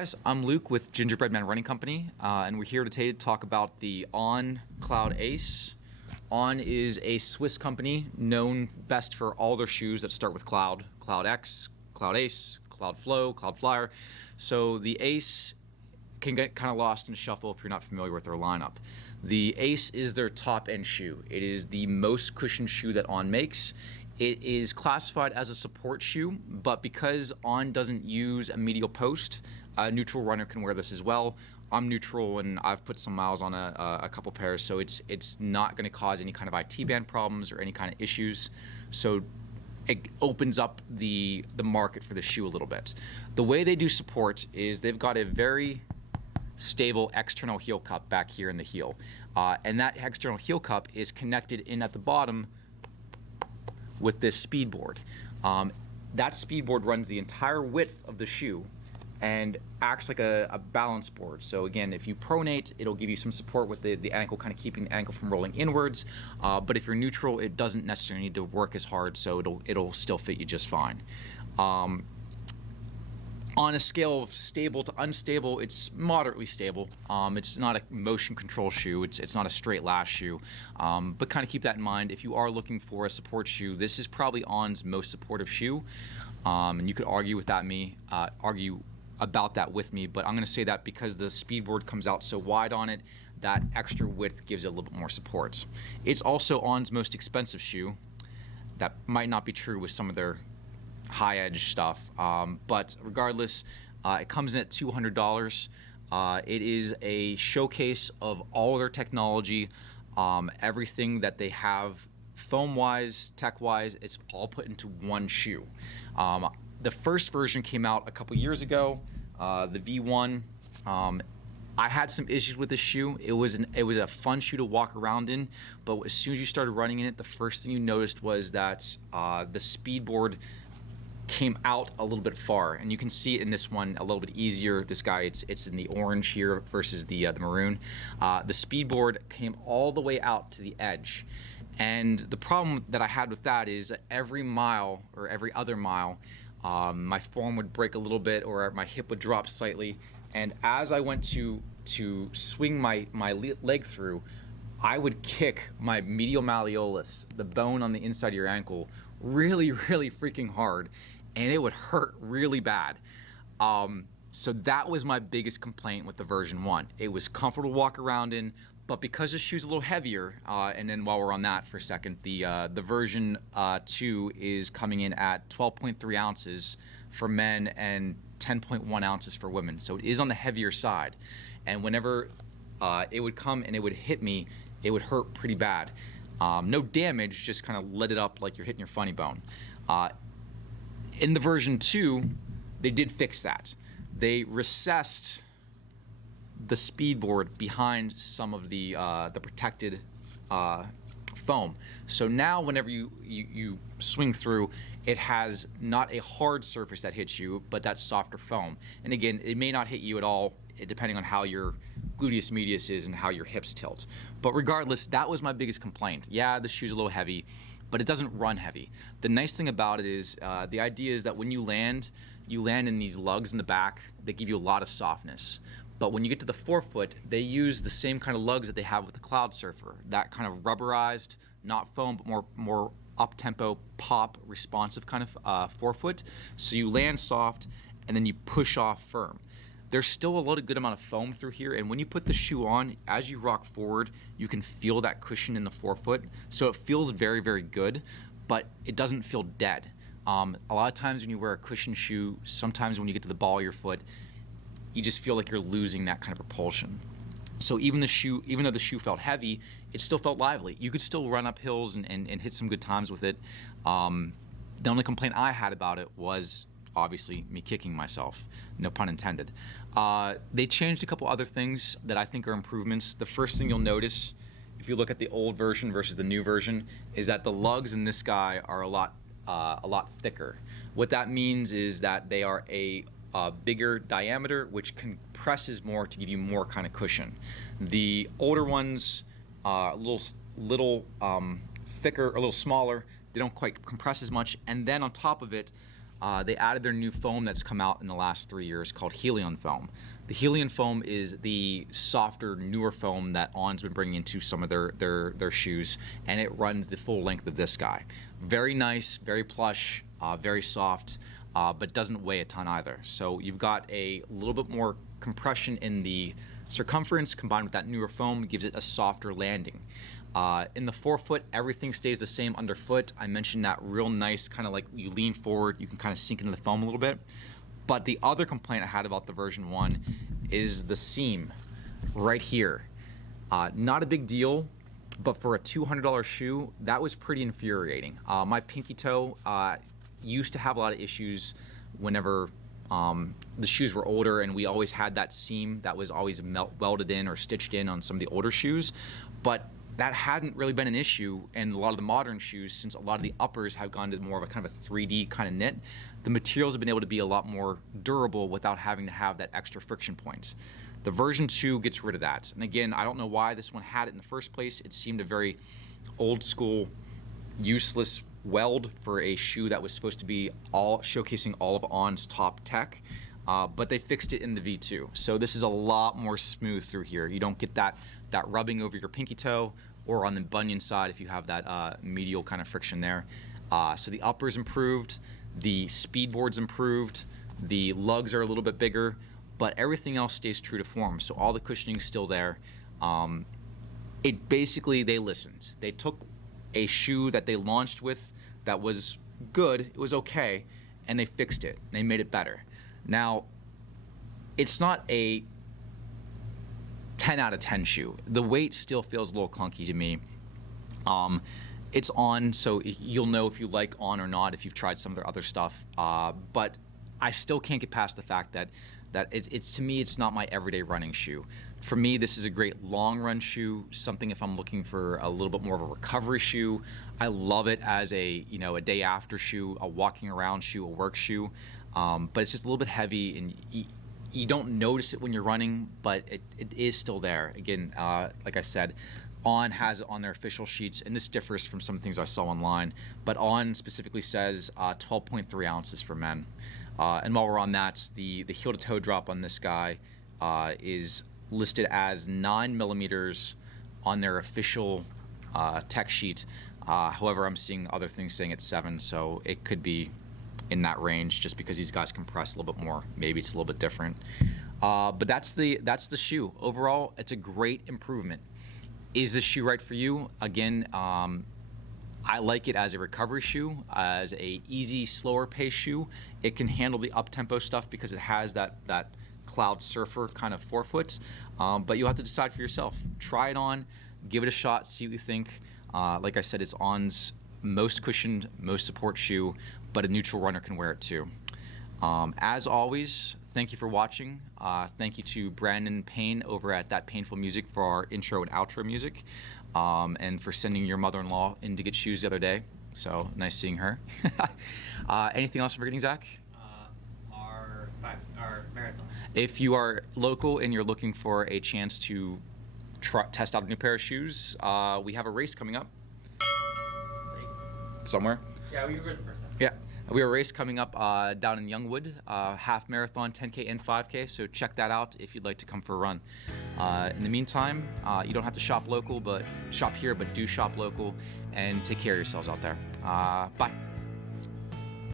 guys, I'm Luke with Gingerbread Man Running Company, and we're here today to talk about the On Cloud Ace. On is a Swiss company known best for all their shoes that start with Cloud, Cloud X, Cloud Ace, Cloud Flow, Cloud Flyer. So the Ace can get kind of lost in shuffle if you're not familiar with their lineup. The Ace is their top-end shoe. It is the most cushioned shoe that On makes. It is classified as a support shoe, but because On doesn't use a medial post, a neutral runner can wear this as well. I'm neutral and I've put some miles on a couple pairs, so it's not going to cause any kind of IT band problems or any kind of issues. So it opens up the market for the shoe a little bit. The way they do support is they've got a very stable external heel cup back here in the heel, and that external heel cup is connected in at the bottom with this speed board. That speed board runs the entire width of the shoe and acts like a balance board. So again, if you pronate, it'll give you some support with the ankle, kind of keeping the ankle from rolling inwards. But if you're neutral, it doesn't necessarily need to work as hard, so it'll still fit you just fine. On a scale of stable to unstable, it's moderately stable. It's not a motion control shoe. It's not a straight lash shoe. But kind of keep that in mind. If you are looking for a support shoe, this is probably On's most supportive shoe. And you could argue about that with me, but I'm going to say that because the speed board comes out so wide on it, that extra width gives it a little bit more support. It's also On's most expensive shoe. That might not be true with some of their high-edge stuff, but regardless, it comes in at $200. It is a showcase of all their technology, everything that they have foam-wise, tech-wise. It's all put into one shoe. The first version came out a couple years ago, the V1. I had some issues with this shoe. It was a fun shoe to walk around in, but as soon as you started running in it, the first thing you noticed was that the speed board came out a little bit far, and you can see it in this one a little bit easier. This guy, it's in the orange here versus the maroon. The speed board came all the way out to the edge, and the problem that I had with that is every mile or every other mile, my form would break a little bit or my hip would drop slightly, and as I went to swing my leg through, I would kick my medial malleolus, the bone on the inside of your ankle, really freaking hard, and it would hurt really bad. So that was my biggest complaint with the version 1. It was comfortable to walk around in, but because the shoe's a little heavier, and then while we're on that for a second, the version 2 is coming in at 12.3 ounces for men and 10.1 ounces for women. So it is on the heavier side. And whenever it would come and it would hit me, it would hurt pretty bad. No damage, just kind of lit it up like you're hitting your funny bone. In the version 2, they did fix that. They recessed the speed board behind some of the protected foam. So now whenever you swing through, it has not a hard surface that hits you, but that softer foam. And again, it may not hit you at all, depending on how your gluteus medius is and how your hips tilt. But regardless, that was my biggest complaint. Yeah, the shoe's a little heavy, but it doesn't run heavy. The nice thing about it is the idea is that when you land in these lugs in the back that give you a lot of softness. But when you get to the forefoot, they use the same kind of lugs that they have with the Cloud Surfer. That kind of rubberized, not foam, but more up-tempo, pop, responsive kind of forefoot. So you land soft, and then you push off firm. There's still a good amount of foam through here, and when you put the shoe on, as you rock forward, you can feel that cushion in the forefoot. So it feels very good, but it doesn't feel dead. A lot of times when you wear a cushioned shoe, sometimes when you get to the ball of your foot, you just feel like you're losing that kind of propulsion. So even though the shoe felt heavy, it still felt lively. You could still run up hills and hit some good times with it. The only complaint I had about it was obviously me kicking myself, no pun intended. They changed a couple other things that I think are improvements. The first thing you'll notice, if you look at the old version versus the new version, is that the lugs in this guy are a lot thicker. What that means is that they are a bigger diameter, which compresses more to give you more kind of cushion. The older ones are a little thicker, a little smaller. They don't quite compress as much, and then on top of it, they added their new foam that's come out in the last 3 years called Helion foam. The Helion foam is the softer, newer foam that On's been bringing into some of their shoes, and it runs the full length of this guy. Very nice, very plush, very soft, but doesn't weigh a ton either. So you've got a little bit more compression in the circumference combined with that newer foam gives it a softer landing. In the forefoot, everything stays the same underfoot. I mentioned that real nice kind of like you lean forward, you can kind of sink into the foam a little bit. But the other complaint I had about the version 1 is the seam right here. Not a big deal, but for a $200 shoe, that was pretty infuriating. My pinky toe used to have a lot of issues whenever the shoes were older, and we always had that seam that was always welded in or stitched in on some of the older shoes. But that hadn't really been an issue in a lot of the modern shoes, since a lot of the uppers have gone to more of a kind of a 3D kind of knit. The materials have been able to be a lot more durable without having to have that extra friction points. The version 2 gets rid of that. And again, I don't know why this one had it in the first place. It seemed a very old school, useless weld for a shoe that was supposed to be showcasing all of On's top tech. But they fixed it in the V2. So this is a lot more smooth through here. You don't get that rubbing over your pinky toe or on the bunion side if you have that medial kind of friction there. So the upper's improved, the speed board's improved, the lugs are a little bit bigger, but everything else stays true to form. So all the cushioning's still there. They listened. They took a shoe that they launched with that was good, it was okay, and they fixed it. They made it better. Now, it's not a 10 out of 10 shoe. The weight still feels a little clunky to me. It's On, so you'll know if you like On or not if you've tried some of their other stuff. But I still can't get past the fact that it's to me, it's not my everyday running shoe. For me, this is a great long run shoe, something if I'm looking for a little bit more of a recovery shoe. I love it as a day after shoe, a walking around shoe, a work shoe. But it's just a little bit heavy, and you don't notice it when you're running, but it is still there. Again, like I said, On has it on their official sheets, and this differs from some things I saw online, but On specifically says 12.3 ounces for men. And while we're on that, the heel to toe drop on this guy is listed as 9 millimeters on their official tech sheet. However, I'm seeing other things saying it's 7, so it could be in that range just because these guys compress a little bit more. Maybe it's a little bit different. But that's the shoe. Overall, it's a great improvement. Is this shoe right for you? Again, I like it as a recovery shoe, as a easy, slower pace shoe. It can handle the up-tempo stuff because it has that cloud surfer kind of forefoot. But you'll have to decide for yourself. Try it on, give it a shot, see what you think. Like I said, it's On's most cushioned, most support shoe, but a neutral runner can wear it too. As always, thank you for watching. Thank you to Brandon Payne over at That Painful Music for our intro and outro music, and for sending your mother-in-law in to get shoes the other day. So nice seeing her. Anything else I'm forgetting, Zach? Our marathon. If you are local and you're looking for a chance to test out a new pair of shoes, we have a race coming up. Somewhere. Yeah, we were the first time. Yeah. We have a race coming up down in Youngwood, half marathon, 10K and 5K, so check that out if you'd like to come for a run. In the meantime, you don't have to shop local, but shop here, but do shop local, and take care of yourselves out there. Bye.